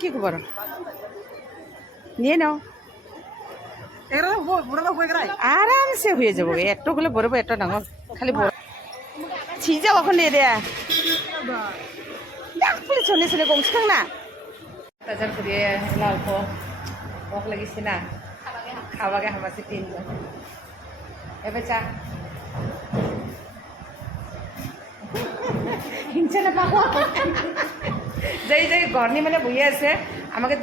কি খবর নিয়ে নাও আরামসে হয়ে যাবো একটু হলে বড় একটা ডাঙর খালি বড় ছিজা কখন দিয়ে দেয়া দেখলি শুনে শুনে গংসে থাক না বাজার করিয়ে অল্প ভোক লাগিছে না খাবাকে হামাছে তিনজন এবার চা হিংসা না পাবো যাই যাই ঘরনি মানে বহি আছে আমাকে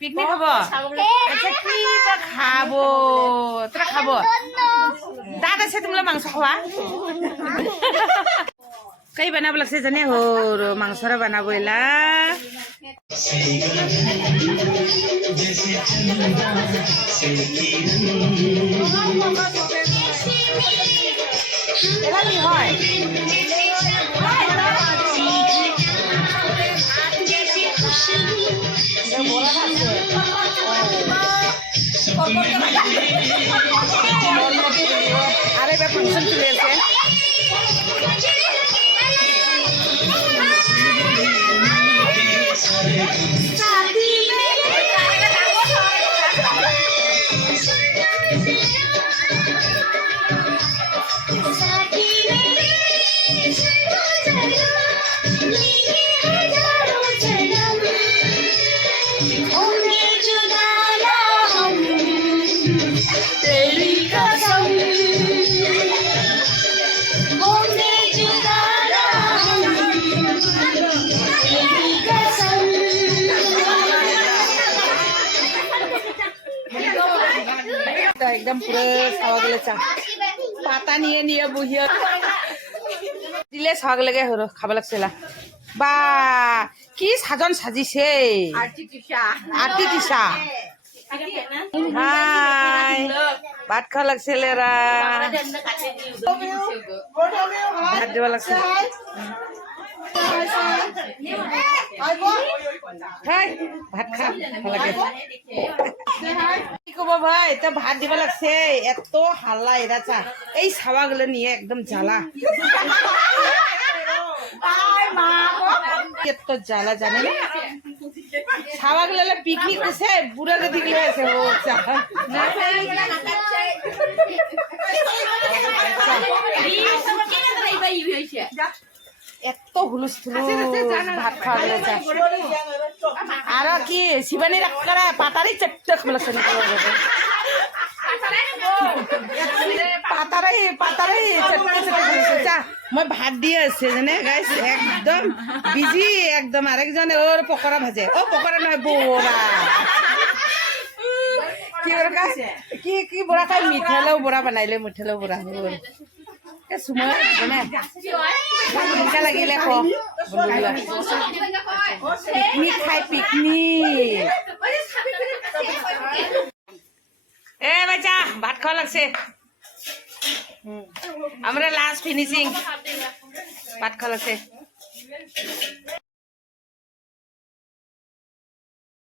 পিকনিক হব আচ্ছা কি খাবো তোরা খাবো দাঁত আছে তোমরা মাংস খাওয়া কই বানাব লাগছে জানে হর মাংসরা বানাবো এলা এলা কি হয় আরে এবার ফাংশন চলে আছে একদম পুরো খাওয়া গেলে চা পাতা নিয়ে নিয়ে বহিয়ে দিলে খাওয়া গেলে হলো খাবার লাগছে বা কি সাজন সাজিছে আর্টিটিসা হাই ভাত খাওয়া লাগছে লেরা ভাত দেওয়া লাগছে ভাত খা লাগে কি কব ভাই তো ভাত দিব লাগছে এত হাল্লা এরা চা এই ছাওয়া গুলো নিয়ে একদম জ্বালা এত জ্বালা জানে না ছাওয়া গুলো পিকনিক করছে বুড়া গদি গুলো আছে ও চা এত হুলুস থুলুস ভাত খাওয়া গেছে আর কি শিবানীর একটা পাতারই চেপতে খাবলাছে পাতারাই চেপতে চেপতে খাবলাছে চা মই ভাত দিয়ে আছে জানে গাইস একদম বিজি একদম আরেকজনে ওর পকোড়া ভাজে ও পকোড়া নয় বড়া কি বড়া কি কি বড়া খাই মিঠালেও বড়া বানাইলে মিঠালেও বড়া সুময় মানে লাগিলে পিকনিক খাই পিকনিক এ বাচ্চা ভাত খাওয়া লাগছে আমরা লাস্ট ফিনিশিং ভাত খাওয়া লাগছে